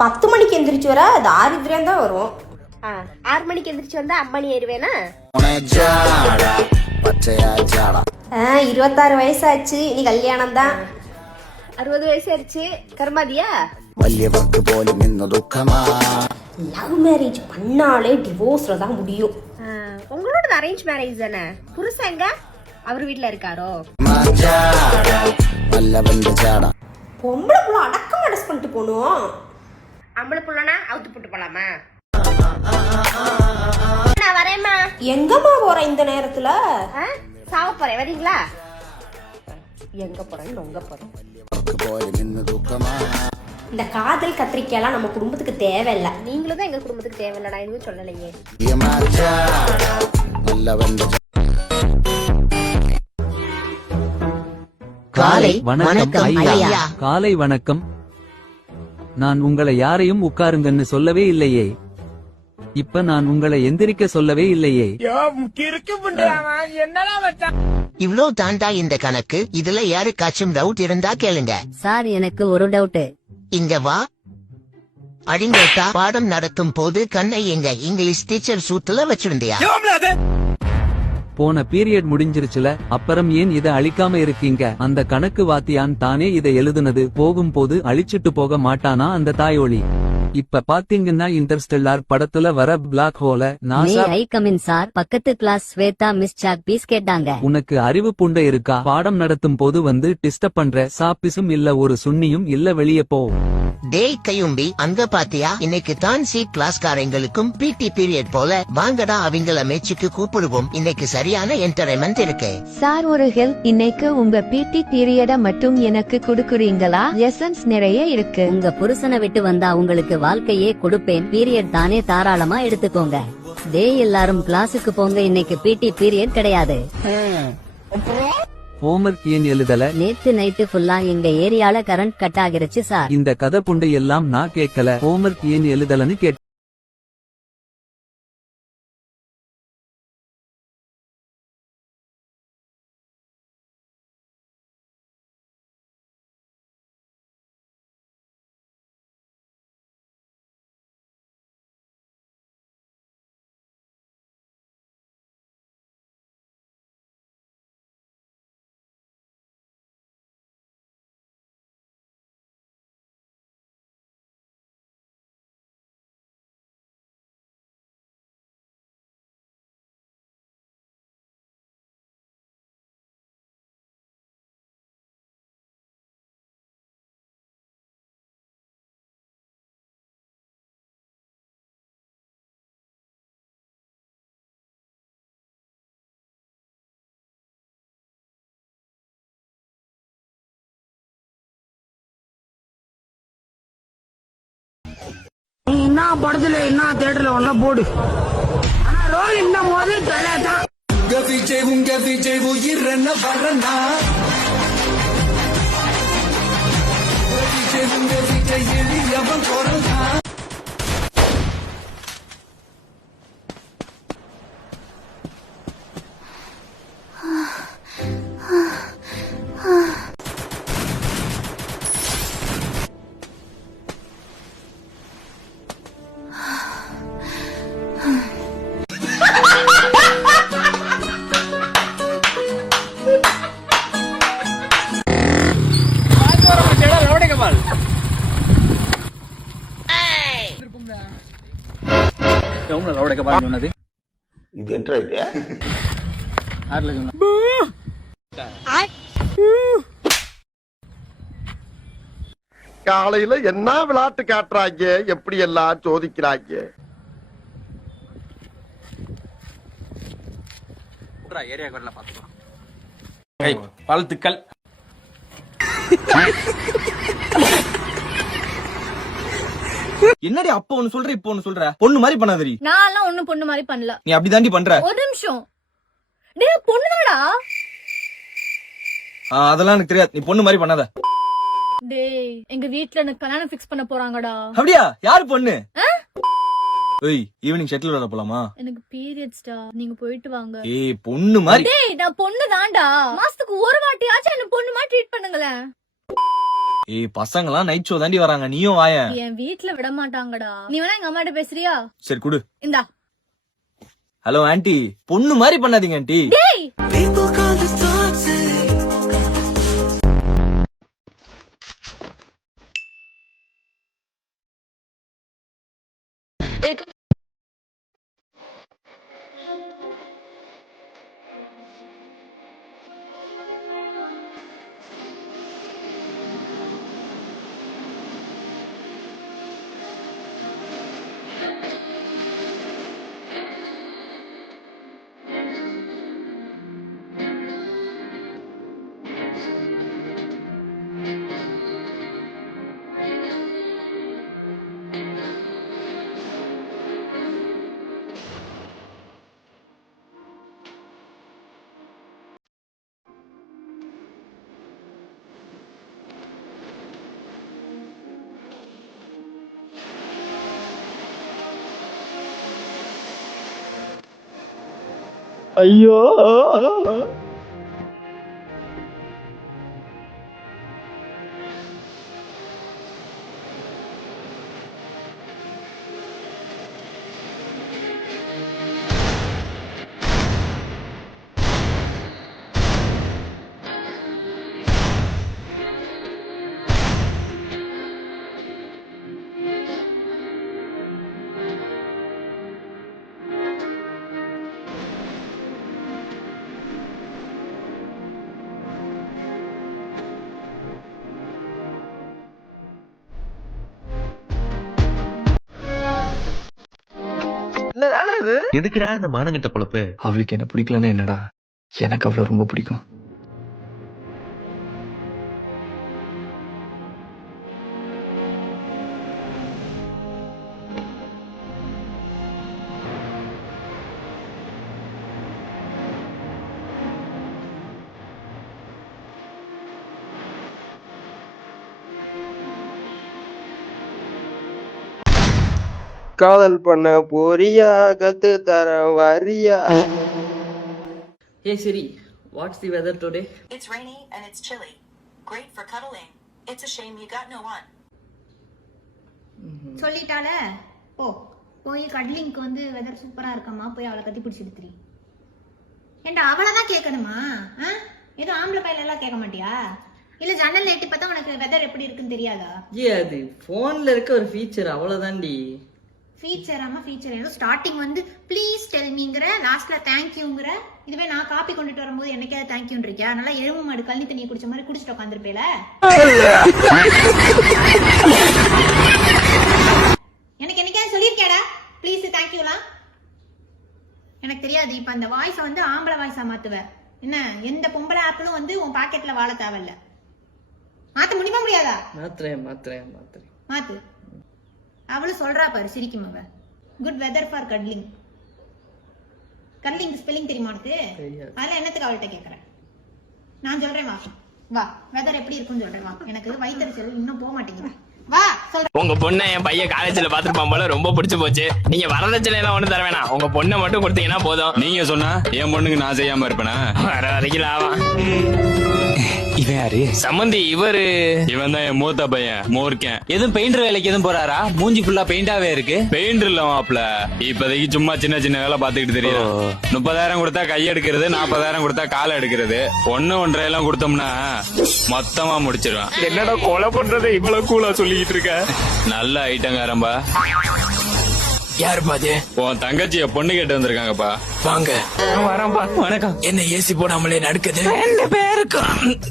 10 மணிக்கு எந்திரிச்சு வர தாரித்திரம் தான் வரும். 6 மணிக்கு எந்திரிச்சு வந்தா அம்மணி ஏறுவேனா? 26 வயசாச்சு, இனி கல்யாணம் தான். 60 வயசு ஆயிடுச்சு, கர்மாதியா? லவ் மேரேஜ் பண்ணாலே டிவோர்ஸ்ல தான் முடியும். உங்களோட அரேஞ்ச் மேரேஜ் தானே? புருஷன் எங்க? அவர் வீட்டுல இருக்காரோ? பொம்பளை புள்ள அடக்கம் அடஸ் பண்ணிட்டு போகணும். அம்பளை புள்ளனா அவுத்து போட்டு போலாமா? நான் வரேம்மா. எங்கம்மா போற இந்த நேரத்துல? சாவ போறேன், வரீங்களா? எங்க போறேன் உங்க போறேன். இந்த காதல் கத்திரிக்காயெல்லாம் நம்ம குடும்பத்துக்கு தேவையில்லை. நீங்களும் தான் எங்க குடும்பத்துக்கு தேவையில்லை, நான் எதுவும் சொல்லலையே. காலை வணக்கம் ஐயா. காலை வணக்கம். நான் உங்களை யாரையும் உட்காருங்கன்னு சொல்லவே இல்லையே. இப்ப நான் உங்களை எந்திரிக்க சொல்லவே இல்லையே. இவ்ளோ தாண்டா இந்த கணக்கு. இதுல யாருக்காச்சும் டவுட் இருந்தா கேளுங்க. சார், எனக்கு ஒரு டவுட். இங்க வா. அடிங்கட்டா, பாடம் நடத்தும் போது கண்ணை எங்க இங்கிலீஷ் டீச்சர் சூத்துல வச்சிருந்தியா? போன பீரியட் முடிஞ்சிருச்சுல, அப்புறம் ஏன் இத அழிக்காம இருக்கீங்க? அந்த கணக்கு வாத்தியான் தானே இத எழுதுனது. போகும்போது அழிச்சிட்டு போக மாட்டானா அந்த தாயோலி? இப்ப பாத்தீங்கன்னா இன்டர்ஸ்டெல்லார் படத்துல வர பிளாக் ஹோல நாசா. I come in sir. பக்கத்து class Swetha miss chalk piece கேட்டாங்க. உனக்கு அறிவு புண்டை இருக்கா? பாடம் நடத்தும் போது வந்து டிஸ்டர்ப் பண்ற. சாப்பிஸும் இல்ல, ஒரு சுன்னியும் இல்ல, வெளியே போ. டேய் கையும்பி, அங்க பாத்தியா? இன்னைக்கு தான் சி கிளாஸ்காரங்களுக்கும் பிடி பீரியட் போல. வாங்கடா அவங்கள மேட்சுக்கு கூப்பிடுவோம். இன்னைக்கு சரியான என்டர்டைன்மெண்ட் இருக்கு. சார், ஒரு ஹெல்ப். இன்னைக்கு உங்க பிடி பீரியட மட்டும் எனக்கு கொடுக்குறீங்களா? லெசன்ஸ் நிறைய இருக்கு. உங்க புருஷனை விட்டு வந்தா உங்களுக்கு வாழ்க்கையே கொடுப்பேன். பீரியட் தானே, தாராளமா எடுத்துக்கோங்க. டேய் எல்லாரும் கிளாஸுக்கு போங்க, இன்னைக்கு பிடி பீரியட் கிடையாது. ஹோம்வொர்க் ஏன் எழுதல? நேத்து நைட்டு ஃபுல்லா எங்க ஏரியால கரண்ட் கட் ஆகிருச்சு சார். இந்த கதை புண்டை எல்லாம் நான் கேட்கல. ஹோம்வொர்க் ஏன் எழுதலன்னு கேட்ட. என்ன படத்துல என்ன தியேட்டர்ல ஒன்னா போடு. ஆனா ரோல் இந்த போது தலைதான். உங்க விஜய் உயிர் என்ன வரனா? விஜய் எளியவன் குறந்தா. காலையில என்ன விளையாட்டு காட்டுறாங்க, எப்படி எல்லாம் சோதிக்கிறாங்க. வாழ்த்துக்கள். என்னடி அப்ப ஒண்ணு சொல்ற இப்ப ஒண்ணு சொல்ற? பொண்ணு மாதிரி பண்ணாதடி. நான் ஒண்ணு பொண்ணு மாதிரி பண்ணல. நீ அப்படிதாண்டி பண்ற. ஒரு நிமிஷம், டேய் பொண்ணுதாடா. அதெல்லாம் எனக்கு தெரியாது. நீ பொண்ணு மாதிரி பண்ணாத. டேய் எங்க வீட்ல எனக்கு கல்யாணம் ஃபிக்ஸ் பண்ண போறாங்கடா. அப்படியா? யாரு பொண்ணு? ஏய் ஈவினிங் ஷட்டில் விளையாட போலாமா? எனக்கு பீரியட்ஸ்டா, நீங்க போயிட்டு வாங்க. ஏய் பொண்ணு மாதிரி. டேய் நான் பொண்ணு தான்டா. மாசத்துக்கு ஒரு வாட்டியாச்சும் என்ன பொண்ணு மாதிரி ட்ரீட் பண்ணுங்களேன். ஏய் பசங்கலாம் நைட் ஷோ தாண்டி வராங்க, நீயும் வாயேன். என் வீட்ல விட மாட்டாங்கடா. நீ வேணா எங்க அம்மாட்ட பேசுறியா? சரி குடு. இந்தா. ஹலோ ஆன்ட்டி, பொண்ணு மாதிரி பண்ணாதீங்க ஆன்ட்டி. டேய் ஐயோ எதுக்குடா இந்த மானங்கிட்ட பொழப்பு? அவளுக்கு என்ன பிடிக்கலன்னா என்னடா, எனக்கு அவளை ரொம்ப பிடிக்கும். காதல் பண்ண போறியா, கத்து தர வரியா? Hey Siri, what's the weather today? It's rainy and it's chilly. Great for cuddling. It's a shame you got no one. சொல்லிட்டால போ போய் கடலிங்க்கு வந்து வெதர் சூப்பரா இருக்கமா, போய் அவளை கட்டி பிடிச்சி எடுத்துரி. ஏண்டா அவளதான் கேட்கணுமா? ஏதோ ஆம்பளை பையில எல்லாம் கேட்க மாட்டியா? இல்ல ஜன்னல் எட்டி பார்த்தா உனக்கு வெதர் எப்படி இருக்குன்னு தெரியாதா? அது போன்ல இருக்க ஒரு ஃபீச்சர், அவ்வளவுதான்டி. ஃபீச்சர் ஏதோ ஸ்டார்டிங் வந்து ப்ளீஸ் டெல் மீங்கிற, லாஸ்ட்ல தேங்க்யூங்கிற. இதுவே நான் காப்பி கொண்டுட்டு வரும்போது என்னைக்கா தேங்க்யூன்னு இருக்கியா? நல்லா எலும்பு மாடு கழனி தண்ணியை குடிச்ச மாதிரி குடிச்சிட்டு உட்காந்துருப்பேல. எனக்கு என்னைக்காவது சொல்லியிருக்கேடா ப்ளீஸ் தேங்க்யூலாம்? எனக்கு தெரியாது. இப்ப அந்த வாய்ஸை வந்து ஆம்பளை வாய்ஸா மாத்துவ என்ன? எந்த பொம்பளை ஆப்பிளும் வந்து உன் பாக்கெட்ல வாழ தேவையில்ல. மாத்த முடியுமா முடியாதா? மாத்து. அவளும் சொல்றா பாரு, சிரிக்கும் அவ. Good weather for cuddling. Cuddling spelling தெரியுமா உனக்கு? அதெல்லாம் என்னத்துக்கு அவள்கிட்ட கேக்குறேன்? நான் சொல்றேன் வா வா, வெதர் எப்படி இருக்குன்னு சொல்றேன் வா. எனக்கு வயிற்றுச்சல் இன்னும் போக மாட்டேங்குது. வா சொல்றேன். உங்க பொண்ணை என் பையன் காலேஜ்ல பாத்துருப்பான் போல, ரொம்ப பிடிச்சு போச்சு. நீங்க வரதட்சணை எல்லாம் ஒண்ணு தர வேணாம், உங்க பொண்ணை மட்டும் கொடுத்தீங்கன்னா போதும். நீங்க சொன்னா என் பொண்ணுக்கு நான் செய்யாம இருப்பேனா? வர வரைக்கும் ஆவா. இவன் யாரு? சம்மந்தி இவரு. இவன் தான் என் மூத்த பையன் மூர்க்கன். எதுவும் பெயிண்டர் வேலைக்கு எதுவும் போறாரா? மூஞ்சி ஃபுல்லா பெயிண்டாவே இருக்கு. பெயிண்டர் இல்ல மாப்ள, இப்போதைக்கு சும்மா சின்ன சின்ன வேலை பாத்துக்கிட்டு தெரியும். 30,000 கொடுத்தா கை எடுக்கிறது, 40,000 கொடுத்தா காலை எடுக்கிறது, 1.5 எல்லாம் கொடுத்தோம்னா மொத்தமா முடிச்சிருவேன். என்னடா கொலை பண்றதை இவ்வளவு கூலா சொல்லிக்கிட்டு இருக்க? நல்ல ஐட்டங்காரம்பா. யாரு பாது? உன் தங்கச்சிய பொண்ணு கேட்டு வந்திருக்காங்கப்பா. வாங்க. வரம்பா. வணக்கம். என்ன ஏசி போடாமலே நடக்குது?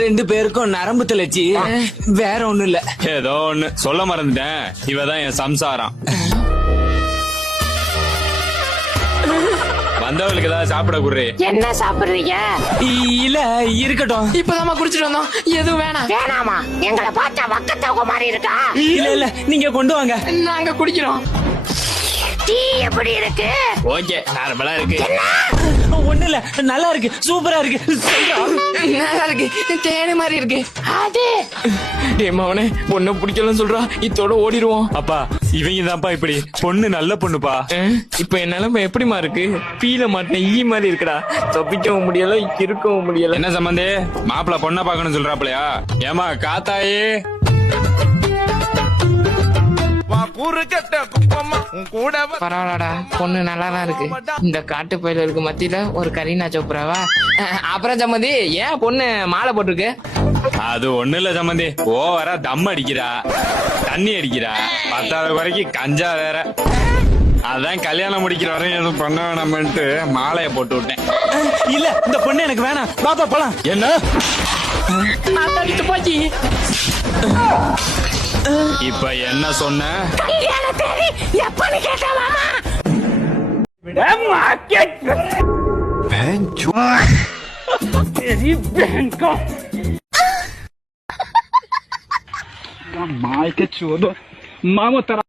2 பேருக்கும் நரம்பு தளர்ச்சி, வேற ஒண்ணும் இல்ல. ஏதோ ஒண்ணு சொல்ல மறந்துட்டேன், இவதான் என் சம்சாரம். வந்தவங்களுக்கு ஏதாவது சாப்பிட குடுறே. என்ன சாப்பிடுறீங்க? இல்ல இருக்கட்டும். இப்பதான் குடிச்சிட்டு வந்தோம், எதுவும் வேணாம். வேணாமா? எங்களை பார்த்தா வக்கத்தவங்க மாதிரி இருக்கா? இல்ல நீங்க கொண்டு வாங்க, நாங்க குடிக்கிறோம். டீ எப்படி இருக்கு? ஓகே, நார்மலா இருக்கு. ஒண்ணு இல்ல, நல்லா இருக்கு, சூப்பரா இருக்கு. நல்லா இருக்கு, தேனி மாதிரி இருக்கு. அது மவனே பொண்ணு பிடிக்கலன்னு சொல்றா, இத்தோட ஓடிடுவோம். அப்பா இவங்க தான்ப்பா இப்படி, பொண்ணு நல்ல பொண்ணுப்பா. இப்ப என் நிலைமை எப்படிமா இருக்கு? பீல மாட்டேன் ஈ மாதிரி இருக்குடா, தப்பிக்கவும் முடியல இருக்கவும் முடியல. என்ன சம்பந்தே, மாப்பிள்ள பொண்ணை பாக்கணும் சொல்றாப்லையா? ஏமா காத்தாயே பரவாயில்லடா பொண்ணு நல்லா தான் இருக்கு. இந்த காட்டு பயிலுக்கு மத்தியில ஒரு கரீனா சோப்ராவா. அப்புறம் சம்மந்தி ஏன் பொண்ணு மாலை போட்டிருக்கு? அது ஒண்ணு இல்ல சம்பந்தி, ஓவரா தம் அடிக்கிறா, தண்ணி அடிக்கிறா, 10வது வரைக்கும் கஞ்சா வேற. அதான் கல்யாணம் முடிக்கிற வரையும் எதுவும் பண்ண வேணாமன்ட்டு மாலைய போட்டு விட்டேன். இல்ல இந்த பொண்ணு எனக்கு வேணாம், பாப்பா போலாம். என்ன போச்சு. இப்ப என்ன சொன்ன? माय के चोदो मामो तेरा